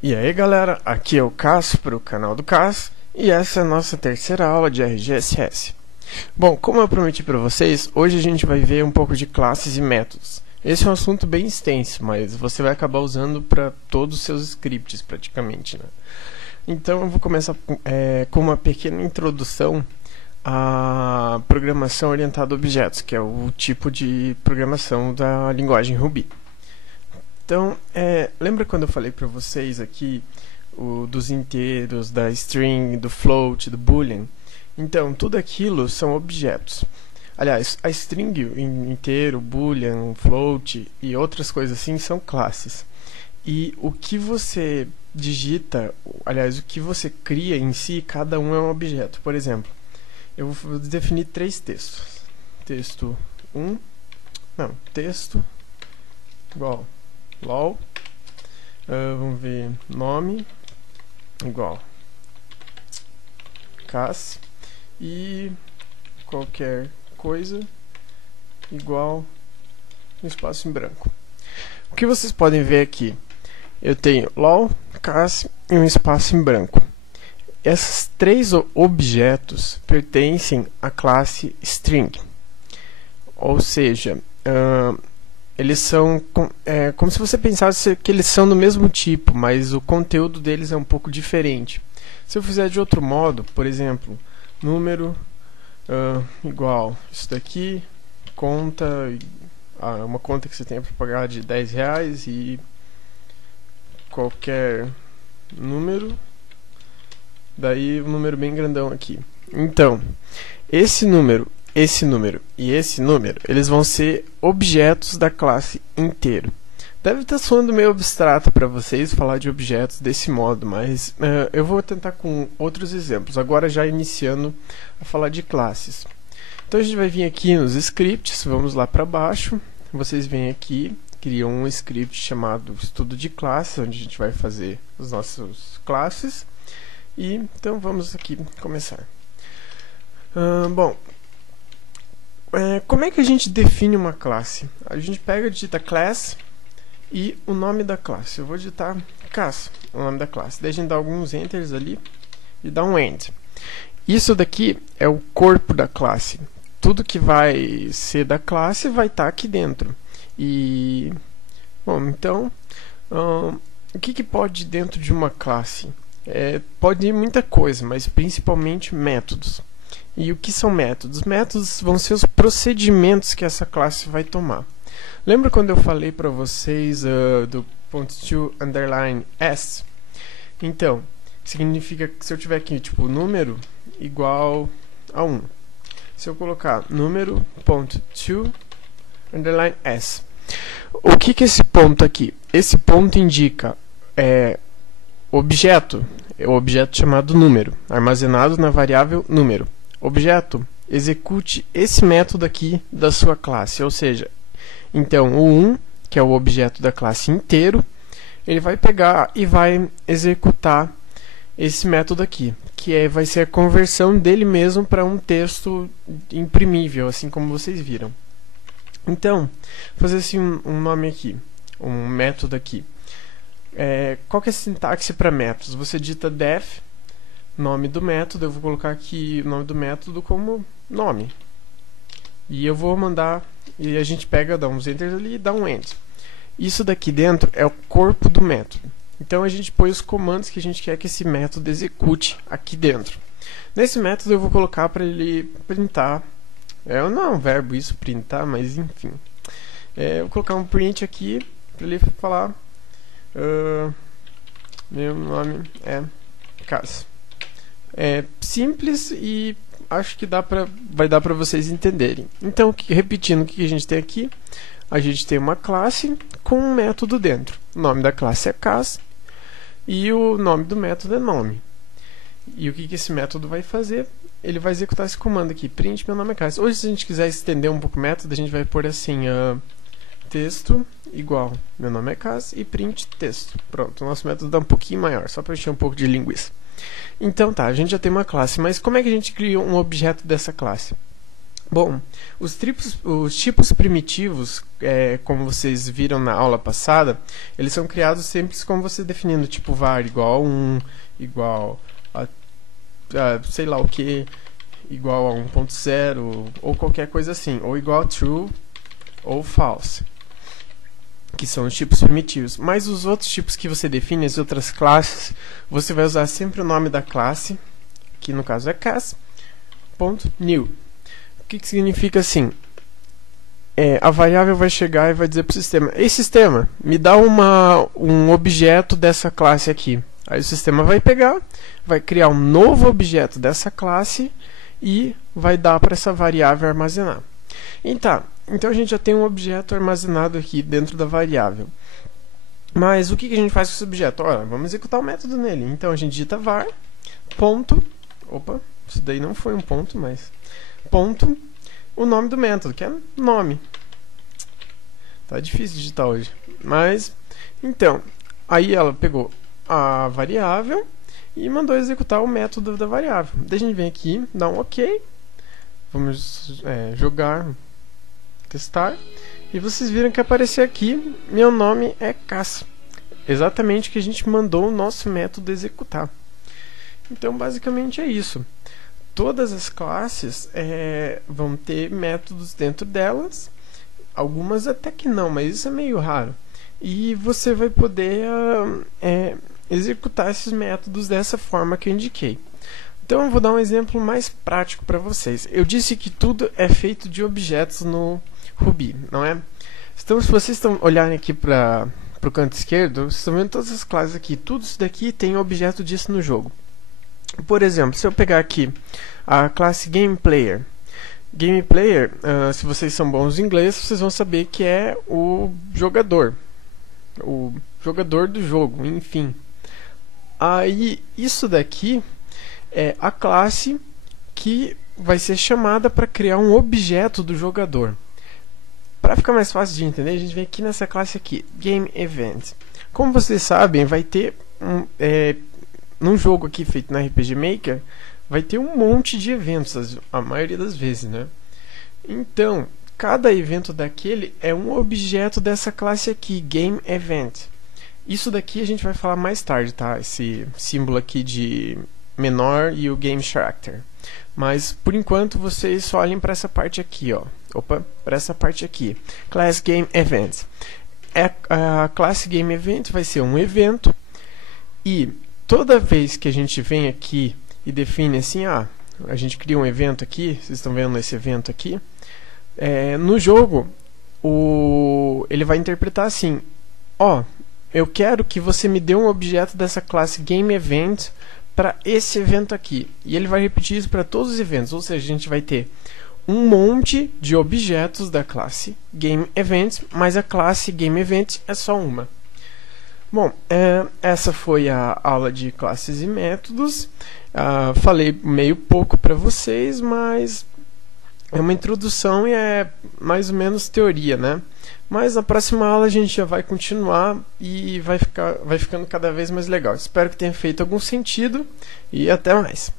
E aí galera, aqui é o Cássio para o canal do Cássio e essa é a nossa terceira aula de RGSS. Bom, como eu prometi para vocês, hoje a gente vai ver um pouco de classes e métodos. Esse é um assunto bem extenso, mas você vai acabar usando para todos os seus scripts praticamente, né? Então eu vou começar com uma pequena introdução à programação orientada a objetos, que é o tipo de programação da linguagem Ruby. Então, lembra quando eu falei para vocês aqui dos inteiros, da string, do float, do boolean? Então, tudo aquilo são objetos. Aliás, a string, inteiro, boolean, float e outras coisas assim são classes. E o que você digita, aliás, o que você cria em si, cada um é um objeto. Por exemplo, eu vou definir três textos. Texto texto igual LOL, vamos ver, nome igual cas e qualquer coisa igual um espaço em branco. O que vocês podem ver aqui? Eu tenho LOL, cas e um espaço em branco. Esses três objetos pertencem à classe string, ou seja, eles são como se você pensasse que eles são do mesmo tipo, mas o conteúdo deles é um pouco diferente. Se eu fizer de outro modo, por exemplo, número igual isso daqui, conta, uma conta que você tem para pagar de R$10 e qualquer número, daí um número bem grandão aqui. Então, esse número e esse número, eles vão ser objetos da classe inteiro. Deve estar soando meio abstrato para vocês falar de objetos desse modo, mas eu vou tentar com outros exemplos, agora já iniciando a falar de classes. Então a gente vai vir aqui nos scripts, vamos lá para baixo, vocês vêm aqui, criam um script chamado estudo de classes, onde a gente vai fazer as nossas classes, e então vamos aqui começar. Bom, como é que a gente define uma classe? A gente pega, digita class e o nome da classe. Eu vou digitar class, o nome da classe. Daí a gente dá alguns enters ali e dá um end. Isso daqui é o corpo da classe. Tudo que vai ser da classe vai estar aqui dentro. E, bom, então, o que pode ir dentro de uma classe? Pode ir muita coisa, mas principalmente métodos. E o que são métodos? Métodos vão ser os procedimentos que essa classe vai tomar. Lembra quando eu falei para vocês do .to underline s? Então, significa que se eu tiver aqui tipo número igual a 1, se eu colocar número .to underline s, o que é esse ponto aqui? Esse ponto indica objeto, é o objeto chamado número, armazenado na variável número. Objeto, execute esse método aqui da sua classe, ou seja, então o 1, que é o objeto da classe inteiro, ele vai pegar e vai executar esse método aqui, que vai ser a conversão dele mesmo para um texto imprimível, assim como vocês viram. Então, vou fazer assim um nome aqui, um método aqui. Qual que é a sintaxe para métodos? Você digita def, nome do método, eu vou colocar aqui o nome do método como nome. E eu vou mandar, e a gente pega, dá uns enters ali e dá um end. Isso daqui dentro é o corpo do método. Então a gente põe os comandos que a gente quer que esse método execute aqui dentro. Nesse método eu vou colocar para ele printar, não é um verbo isso, printar, mas enfim. Eu vou colocar um print aqui para ele falar, meu nome é Cássio. É simples e acho que vai dar para vocês entenderem. Então, repetindo o que a gente tem aqui, a gente tem uma classe com um método dentro. O nome da classe é cas e o nome do método é nome. E o que esse método vai fazer? Ele vai executar esse comando aqui, print meu nome é Cássio. Hoje, se a gente quiser estender um pouco o método, a gente vai pôr assim, texto igual meu nome é Cássio e print texto. Pronto, o nosso método dá um pouquinho maior, só para encher um pouco de linguiça. Então tá, a gente já tem uma classe, mas como é que a gente cria um objeto dessa classe? Bom, os tipos primitivos, como vocês viram na aula passada, eles são criados sempre como você definindo, tipo var igual a 1, igual a sei lá o que, igual a 1.0, ou qualquer coisa assim, ou igual a true ou false, que são os tipos primitivos. Mas os outros tipos que você define, as outras classes, você vai usar sempre o nome da classe, que no caso é class.new. O que significa assim? A variável vai chegar e vai dizer para o sistema: ei, sistema, me dá um objeto dessa classe aqui. Aí o sistema vai pegar, vai criar um novo objeto dessa classe e vai dar para essa variável armazenar. Então a gente já tem um objeto armazenado aqui dentro da variável. Mas o que a gente faz com esse objeto? Olha, vamos executar o método nele. Então a gente digita var, ponto, opa, isso daí não foi um ponto, mas ponto, o nome do método, que é nome. Tá difícil de digitar hoje. Mas, então, aí ela pegou a variável e mandou executar o método da variável. Daí a gente vem aqui, dá um OK. Vamos jogar, testar. E vocês viram que apareceu aqui, meu nome é Cas. Exatamente o que a gente mandou o nosso método executar. Então, basicamente é isso. Todas as classes vão ter métodos dentro delas. Algumas até que não, mas isso é meio raro. E você vai poder executar esses métodos dessa forma que eu indiquei. Então eu vou dar um exemplo mais prático para vocês. Eu disse que tudo é feito de objetos no Ruby, não é? Então, se vocês estão olharem aqui para o canto esquerdo, vocês estão vendo todas as classes aqui. Tudo isso daqui tem objeto disso no jogo. Por exemplo, se eu pegar aqui a classe GamePlayer. GamePlayer, se vocês são bons em inglês, vocês vão saber que é o jogador do jogo, enfim. Aí, isso daqui é a classe que vai ser chamada para criar um objeto do jogador. Para ficar mais fácil de entender, a gente vem aqui nessa classe aqui, GameEvent. Como vocês sabem, vai ter num jogo aqui feito na RPG Maker, vai ter um monte de eventos, a maioria das vezes, né? Então, cada evento daquele é um objeto dessa classe aqui, GameEvent. Isso daqui a gente vai falar mais tarde, tá? Esse símbolo aqui de menor e o GameCharacter. Mas, por enquanto, vocês só olhem para essa parte aqui, ó. Opa, para essa parte aqui. Class GameEvent. A classe GameEvent vai ser um evento e toda vez que a gente vem aqui e define assim, a gente cria um evento aqui, vocês estão vendo esse evento aqui, no jogo, ele vai interpretar assim, eu quero que você me dê um objeto dessa classe GameEvent para esse evento aqui. E ele vai repetir isso para todos os eventos, ou seja, a gente vai ter um monte de objetos da classe GameEvent, mas a classe GameEvent é só uma. Bom, essa foi a aula de classes e métodos. Falei meio pouco para vocês, mas é uma introdução e é mais ou menos teoria, né? Mas na próxima aula a gente já vai continuar e vai ficando cada vez mais legal. Espero que tenha feito algum sentido e até mais.